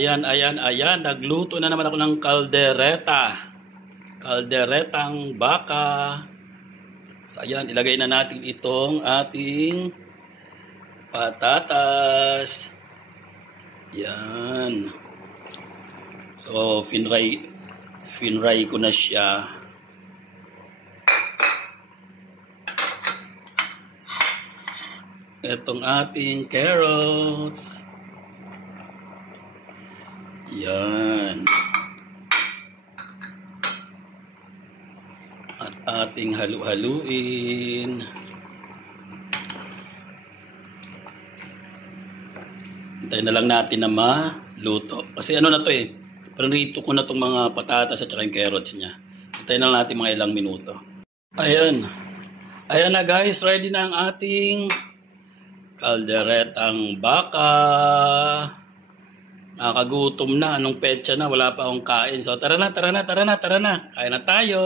Ayan, ayan, ayan. Nagluto na naman ako ng kaldereta. Kalderetang baka. So, ayan. Ilagay na natin itong ating patatas. Yan. So, finray ko na siya. Itong ating carrots. Yan. At ating halu-haluin. Hintayin na lang natin na maluto. Kasi ano na to eh. Prinito ko na itong mga patatas at saka yung carrots niya. Hintayin na lang natin mga ilang minuto. Ayan. Ayan na guys. Ready na ang ating kalderetang baka. Nakagutom na. Anong petsa na. Wala pa akong kain. So tara na. Kain na tayo.